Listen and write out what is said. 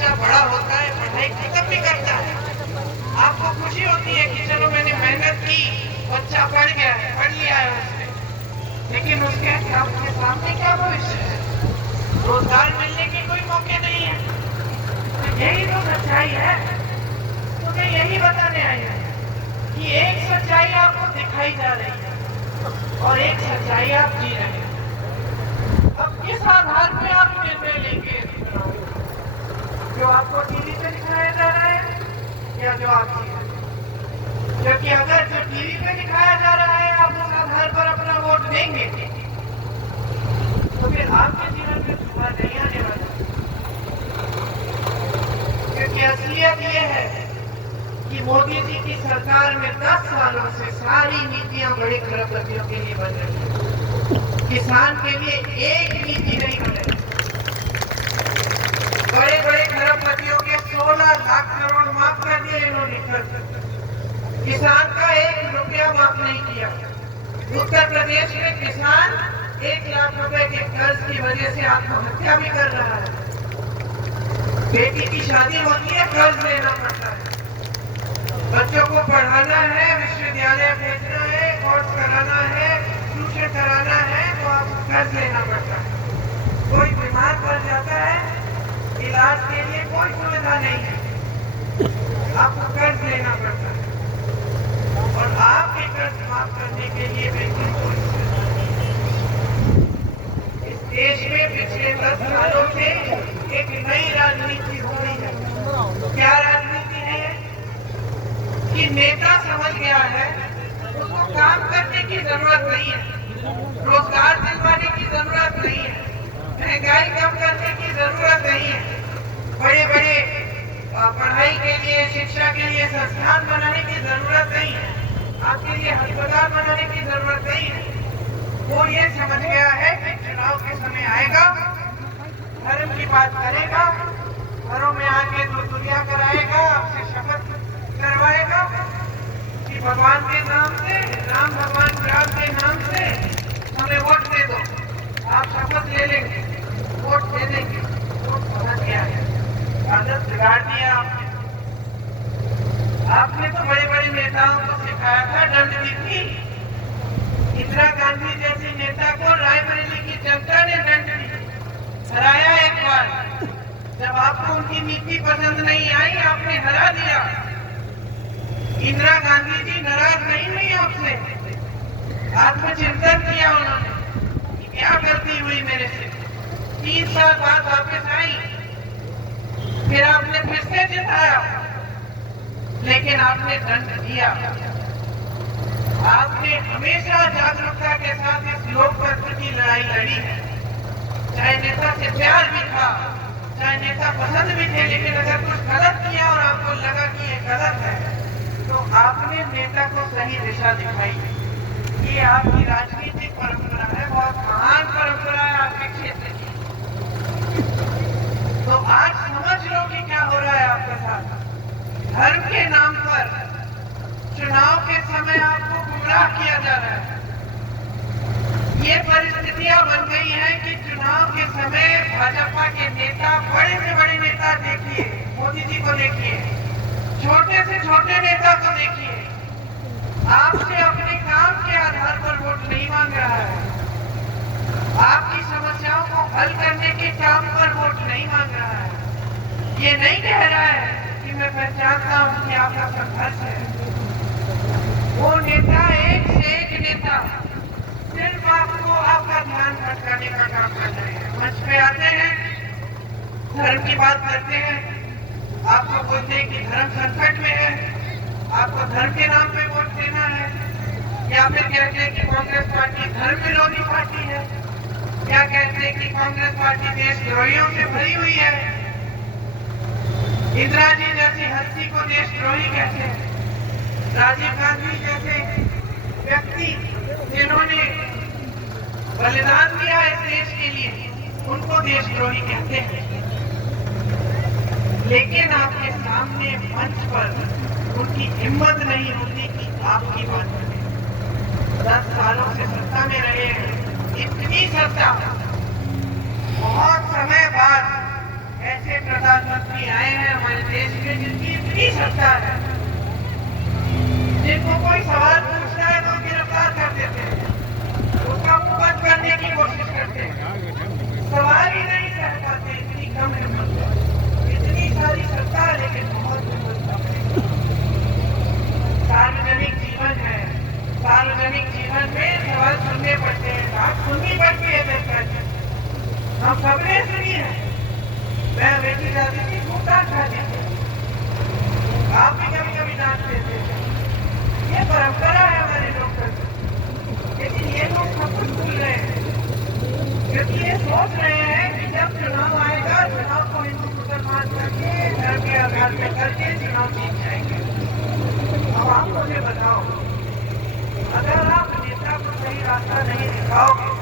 बच्चा बड़ा होता है, पढ़ाई खत्म भी करता है, आपको खुशी होती है कि चलो मैंने मेहनत की, बच्चा पढ़ गया है, पढ़ लिया है उसने, लेकिन उसके आपके सामने क्या भविष्य है? रोजगार मिलने के कोई मौके नहीं है। तो यही तो सच्चाई है। तो मैं यही बताने आई हूँ कि एक सच्चाई आपको दिखाई जा रही है और एक सच्चाई आप जी रहे हैं। अब किस आधार पे आप निर्णय लेंगे? जो आपको टीवी पे दिखाया जा रहा है या जो आप जी रहे हैं? क्योंकि अगर जो टीवी पे दिखाया जा रहा है आप उस आधार पर अपना वोट देंगे तो फिर आपके जीवन में सुधार नहीं आने वाला। क्योंकि असलियत ये है कि मोदी जी की सरकार में 10 सालों से सारी नीतियां बड़े खरबपतियों के लिए बन रही है, किसान के लिए एक नीति नहीं बने। बड़े बड़े खरबपतियों के 16 लाख करोड़ माफ कर दिए इन्होंने, किसान का 1 रुपया माफ नहीं किया। उत्तर प्रदेश में किसान 1 लाख रुपए के कर्ज की वजह से आत्महत्या भी कर रहा है। बेटी की शादी होती है, कर्ज लेना पड़ता है। बच्चों को पढ़ाना है, विश्वविद्यालय भेजना है, कोर्स कराना है, ट्यूशन कराना है, तो आपको कर्ज लेना पड़ता है। कोई बीमार पड़ जाता है, इलाज के लिए कोई सुविधा नहीं है, आपको कर्ज लेना पड़ता है। और आपके कर्ज माफ करने के लिए बिल्कुल कोई सुविधा नहीं है। इस देश में पिछले 10 सालों से एक नई राजनीति हो रही है। क्या राजनीति है? कि नेता समझ गया है उसको काम करने की जरूरत नहीं है, रोजगार दिलवाने की जरूरत नहीं है, महंगाई कम करने की जरूरत नहीं है, बड़े बड़े पढ़ाई के लिए, शिक्षा के लिए संस्थान बनाने की जरूरत नहीं है, आपके लिए अस्पताल बनाने की जरूरत नहीं है। वो ये समझ गया है कि चुनाव के समय आएगा, धर्म की बात करेगा, घरों में आके तो दुनिया कराएगा, आपसे शपथ करवाएगा कि भगवान के नाम से, राम भगवान राम के नाम से हमें वोट दे दो। आप शपथ ले लेंगे, वोट दे देंगे। वोट समझ गया है, आदत बिगाड़ दिया आपने। आपने तो बड़े बड़े नेताओं को सिखाया था दंड नीति। इंदिरा गांधी जैसे नेता को रायबरेली की जनता ने दंड दी, हराया एक बार। जब आपको उनकी नीति पसंद नहीं आई, आपने हरा दिया। इंदिरा गांधी जी नाराज नहीं हुई आपसे, आत्मचिंतन किया उन्होंने कि क्या गलती हुई मेरे से। 3 साल बाद वापस आई, फिर आपने फिर से जिताया, लेकिन आपने दंड दिया। आपने हमेशा जागरूकता के साथ इस लोकतंत्र की लड़ाई लड़ी है। चाहे नेता से प्यार भी था, चाहे नेता पसंद भी थे, लेकिन अगर कुछ गलत किया और आपको लगा कि ये गलत है तो आपने नेता को सही दिशा दिखाई। ये आपकी राजनीतिक परंपरा है, बहुत महान परंपरा है आपके क्षेत्र की। तो आज समझ लो कि क्या हो रहा है आपके साथ। धर्म के नाम पर चुनाव के समय आपको गुमराह किया जा रहा है। ये परिस्थितियां बन गई हैं कि चुनाव के समय भाजपा के नेता, बड़े से बड़े नेता देखिए, मोदी जी को देखिए, छोटे से छोटे नेता को देखिए, आपसे अपने काम के आधार पर वोट नहीं मांग रहा है, आपकी समस्याओं को हल करने के काम पर वोट नहीं मांग रहा है। ये नहीं कह रहा है कि मैं पहचानता हूं कि आपका संघर्ष है। वो नेता, एक से एक नेता सिर्फ आपको आपका ध्यान भटकाने का काम कर रहे हैं। मंच पे आते हैं, धर्म की बात करते हैं, आपको बोलते हैं कि धर्म संकट में है, आपको धर्म के नाम पे वोट देना है, या फिर कहते हैं कि कांग्रेस पार्टी धर्म विरोधी पार्टी है, या कहते हैं कि कांग्रेस पार्टी देशद्रोहियों से भरी हुई है। इंदिरा जी जैसी हस्ती को देशद्रोही कहते हैं, राजीव गांधी जैसे व्यक्ति जिन्होंने बलिदान दिया इस देश के लिए, उनको देशद्रोही कहते हैं। लेकिन आपके सामने मंच पर उनकी हिम्मत नहीं होती कि आपकी बात करें। 10 सालों से सत्ता में रहे हैं, इतनी सत्ता, बहुत समय बाद ऐसे प्रधानमंत्री आए हैं हमारे देश में जिनकी इतनी सत्ता है, जिनको कोई सवाल पूछता है तो गिरफ्तार कर देते हैं, उसका मुंह बंद करने की कोशिश करते हैं, सवाल ही नहीं कर पाते, इतनी कम हिम्मत है, इतनी सारी सत्ता लेकिन बहुत हिम्मत कम है। सार्वजनिक जीवन है, सार्वजनिक जीवन में सवाल सुनने पड़ते हैं, बात सुननी पड़ती है। हम सबने सुनी है, मैं बेटी जाती थी खूब डांट खाती थी, आप भी कभी कभी डांट देते थे, ये परंपरा है हमारे लोकतंत्र। लेकिन ये लोग सब कुछ भूल रहे हैं, क्योंकि ये सोच रहे हैं कि जब चुनाव आएगा, चुनाव को हिंदू मुसलमान करके धर्म के आधार पर करके चुनाव जीत जाएंगे। अब आप मुझे बताओ, अगर आप नेता को सही रास्ता नहीं दिखाओगे